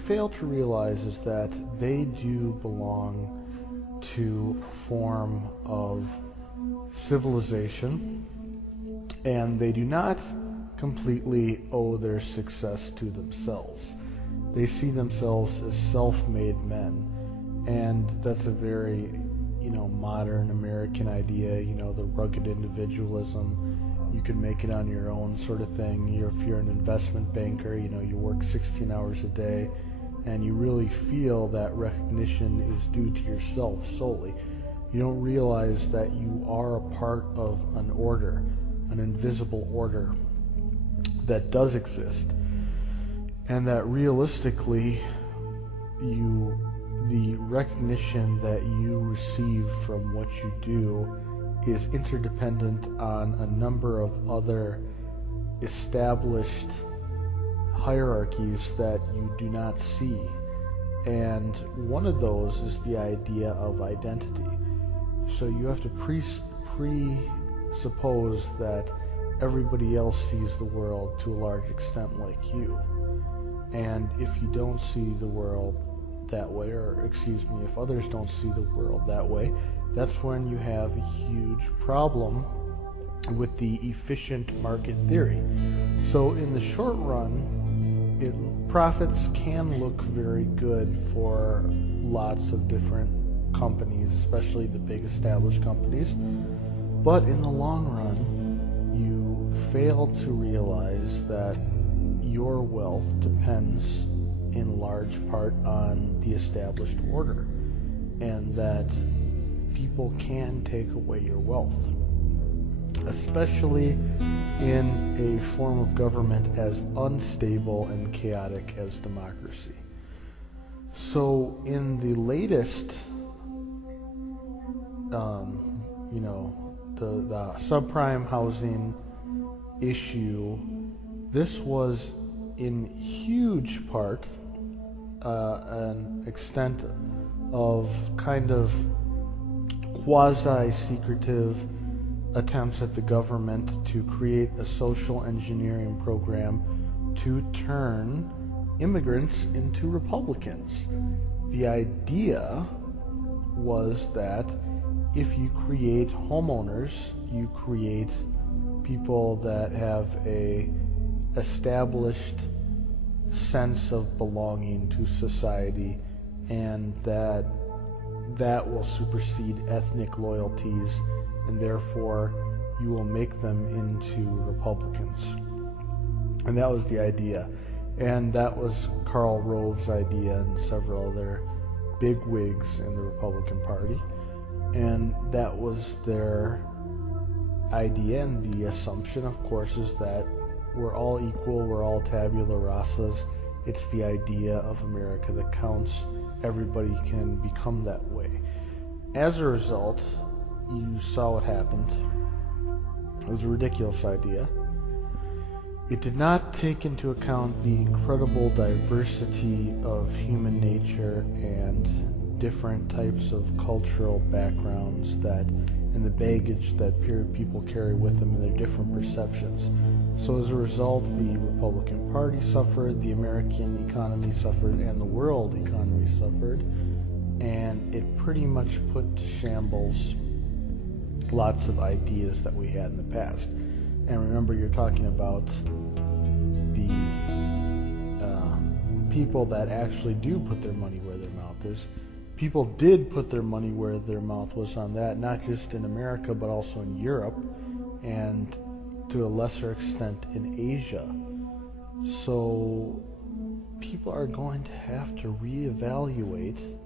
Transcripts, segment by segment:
fail to realize is that they do belong to a form of civilization, and they do not completely owe their success to themselves. They see themselves as self-made men, and that's a very, modern American idea, the rugged individualism. You can make it on your own sort of thing. If you're an investment banker, you work 16 hours a day, and you really feel that recognition is due to yourself solely. You don't realize that you are a part of an order, an invisible order that does exist, and that realistically the recognition that you receive from what you do is interdependent on a number of other established hierarchies that you do not see. And one of those is the idea of identity. So you have to presuppose that everybody else sees the world to a large extent like you. And if you don't see the world that way, if others don't see the world that way, that's when you have a huge problem with the efficient market theory. So in the short run, profits can look very good for lots of different companies, especially the big established companies. But in the long run, you fail to realize that your wealth depends in large part on the established order, and that people can take away your wealth, especially in a form of government as unstable and chaotic as democracy. So in the latest, the subprime housing issue, this was in huge part an extent of kind of quasi-secretive attempts at the government to create a social engineering program to turn immigrants into Republicans. The idea was that if you create homeowners, you create people that have a established sense of belonging to society, and that will supersede ethnic loyalties, and therefore you will make them into Republicans. And that was the idea. And that was Karl Rove's idea and several other big wigs in the Republican Party. And that was their idea, and the assumption, of course, is that we're all equal, we're all tabula rasas. It's the idea of America that counts. Everybody can become that way. As a result, you saw what happened. It was a ridiculous idea. It did not take into account the incredible diversity of human nature and different types of cultural backgrounds and the baggage that people carry with them and their different perceptions. So as a result, the Republican Party suffered, the American economy suffered, and the world economy suffered, and it pretty much put to shambles lots of ideas that we had in the past. And remember, you're talking about the people that actually do put their money where their mouth is. People did put their money where their mouth was on that, not just in America, but also in Europe, and to a lesser extent in Asia. So people are going to have to reevaluate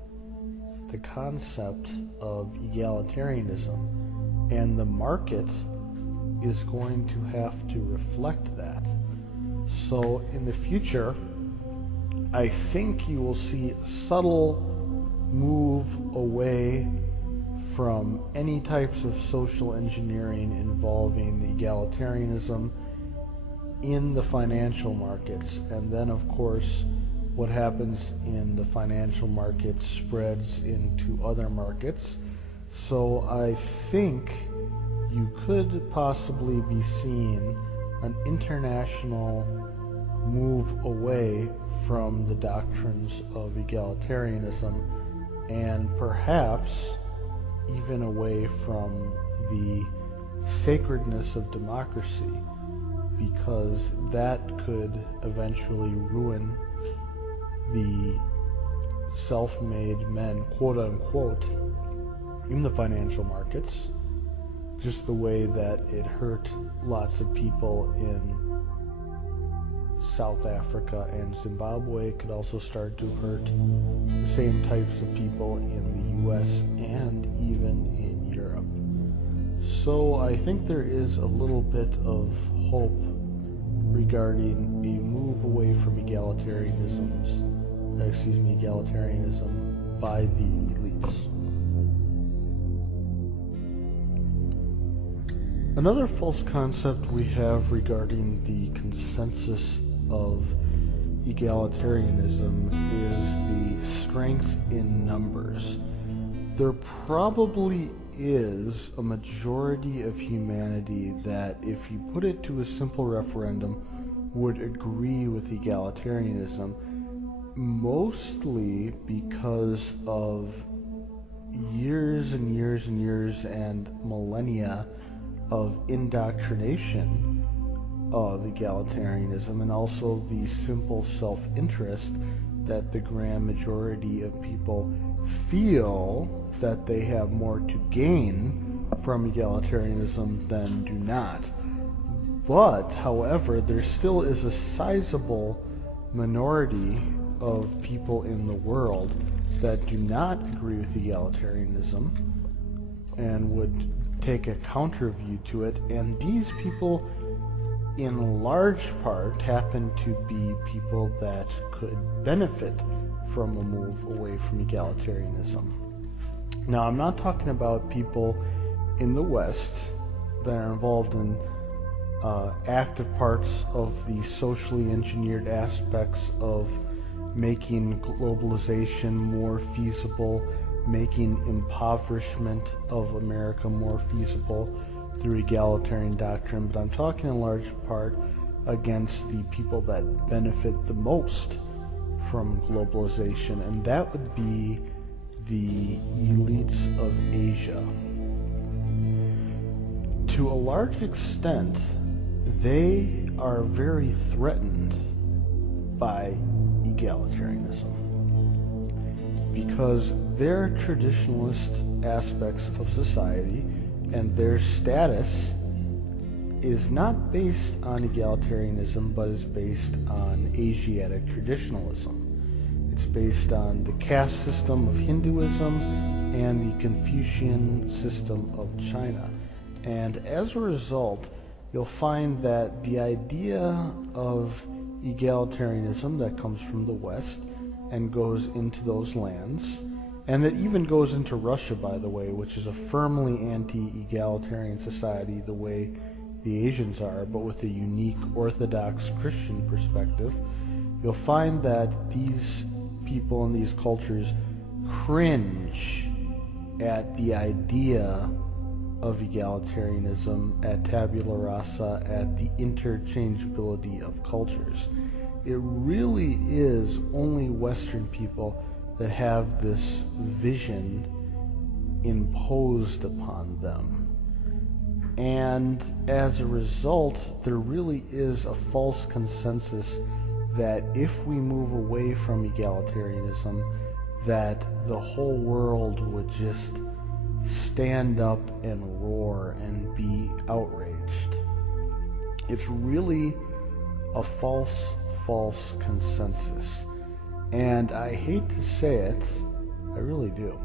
the concept of egalitarianism, and the market is going to have to reflect that. So in the future, I think you will see a subtle move away from any types of social engineering involving egalitarianism in the financial markets. And then, of course, what happens in the financial markets spreads into other markets. So I think you could possibly be seeing an international move away from the doctrines of egalitarianism and perhaps even away from the sacredness of democracy, because that could eventually ruin the self-made men, quote unquote, in the financial markets, just the way that it hurt lots of people in South Africa and Zimbabwe. It could also start to hurt the same types of people in the US and even in Europe. So I think there is a little bit of hope regarding a move away from egalitarianism by the elites. Another false concept we have regarding the consensus of egalitarianism is the strength in numbers. There probably is a majority of humanity that, if you put it to a simple referendum, would agree with egalitarianism, mostly because of years and years and years and millennia of indoctrination of egalitarianism, and also the simple self-interest that the grand majority of people feel that they have more to gain from egalitarianism than do not. But, however, there still is a sizable minority of people in the world that do not agree with egalitarianism and would take a counter view to it, and these people in large part happen to be people that could benefit from a move away from egalitarianism. Now, I'm not talking about people in the West that are involved in active parts of the socially engineered aspects of making globalization more feasible, making impoverishment of America more feasible through egalitarian doctrine, but I'm talking in large part against the people that benefit the most from globalization, and that would be the elites of Asia. To a large extent, they are very threatened by egalitarianism because their traditionalist aspects of society and their status is not based on egalitarianism, but is based on Asiatic traditionalism. It's based on the caste system of Hinduism and the Confucian system of China. And as a result, you'll find that the idea of egalitarianism that comes from the West and goes into those lands, and that even goes into Russia, by the way, which is a firmly anti-egalitarian society the way the Asians are, but with a unique Orthodox Christian perspective, you'll find that these people in these cultures cringe at the idea of egalitarianism, at tabula rasa, at the interchangeability of cultures. It really is only Western people that have this vision imposed upon them. And as a result, there really is a false consensus that if we move away from egalitarianism, that the whole world would just stand up and roar and be outraged. It's really a false consensus. And I hate to say it, I really do,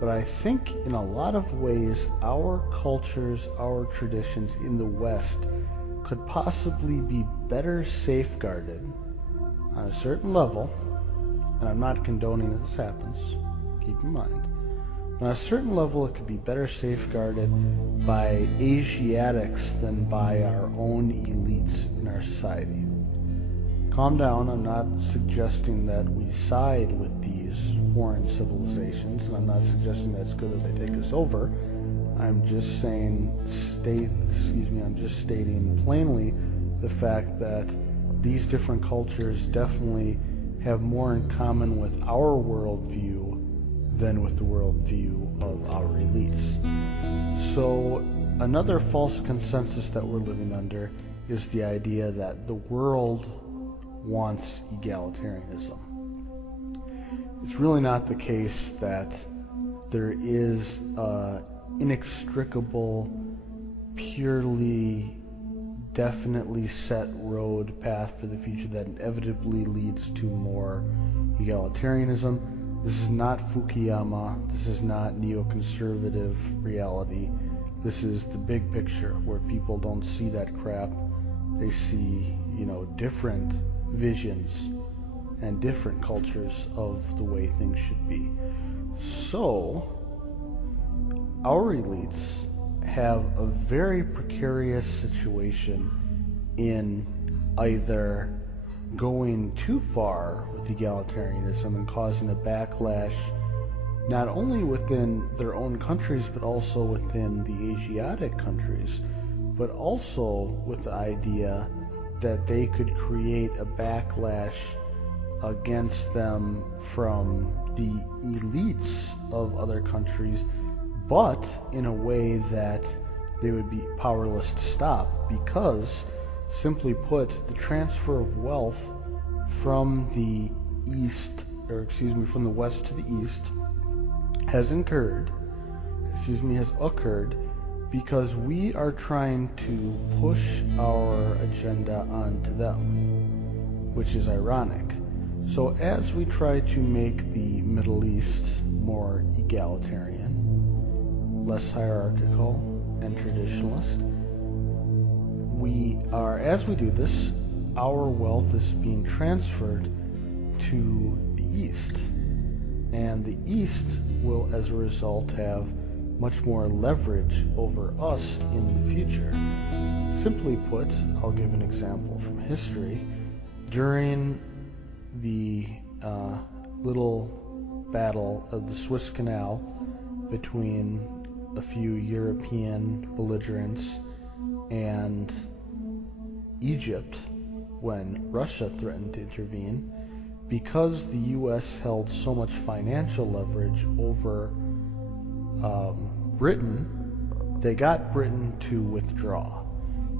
but I think in a lot of ways our cultures, our traditions in the West could possibly be better safeguarded on a certain level, and I'm not condoning that this happens, keep in mind, on a certain level it could be better safeguarded by Asiatics than by our own elites in our society. Calm down, I'm not suggesting that we side with these foreign civilizations, and I'm not suggesting that it's good that they take us over. I'm just saying, I'm just stating plainly the fact that these different cultures definitely have more in common with our worldview than with the worldview of our elites. So another false consensus that we're living under is the idea that the world wants egalitarianism. It's really not the case that there is an inextricable, purely, definitely set road path for the future that inevitably leads to more egalitarianism. This is not Fukuyama. This is not neoconservative reality. This is the big picture where people don't see that crap. They see, different visions and different cultures of the way things should be. So, our elites have a very precarious situation in either going too far with egalitarianism and causing a backlash not only within their own countries but also within the Asiatic countries, but also with the idea that they could create a backlash against them from the elites of other countries, but in a way that they would be powerless to stop, because, simply put, the transfer of wealth from the from the west to the east has occurred because we are trying to push our agenda onto them, which is ironic. So as we try to make the Middle East more egalitarian, less hierarchical and traditionalist, as we do this, our wealth is being transferred to the East. And the East will, as a result, have much more leverage over us in the future. Simply put, I'll give an example from history. During the little battle of the Suez Canal between a few European belligerents and Egypt, when Russia threatened to intervene, because the U.S. held so much financial leverage over Britain, they got Britain to withdraw.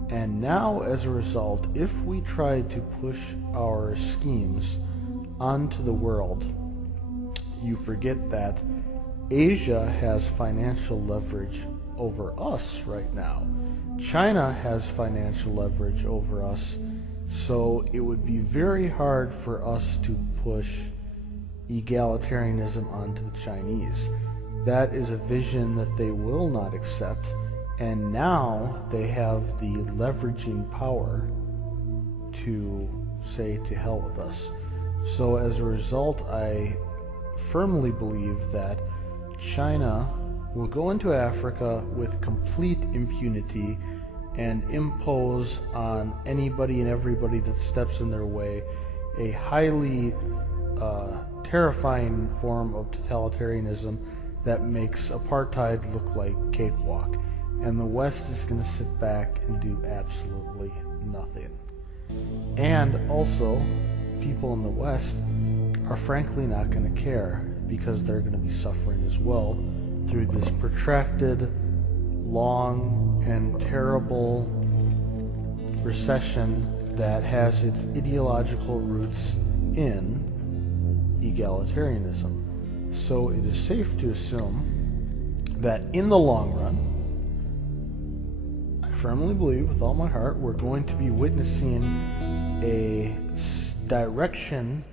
And now, as a result, if we try to push our schemes onto the world, you forget that Asia has financial leverage over us right now. China has financial leverage over us, so it would be very hard for us to push egalitarianism onto the Chinese. That is a vision that they will not accept, and now they have the leveraging power to say to hell with us. So as a result, I firmly believe that China will go into Africa with complete impunity and impose on anybody and everybody that steps in their way a highly terrifying form of totalitarianism that makes apartheid look like cakewalk. And the West is going to sit back and do absolutely nothing. And also, people in the West are frankly not going to care, because they're going to be suffering as well through this protracted, long, and terrible recession that has its ideological roots in egalitarianism. So it is safe to assume that in the long run, I firmly believe with all my heart, we're going to be witnessing a direction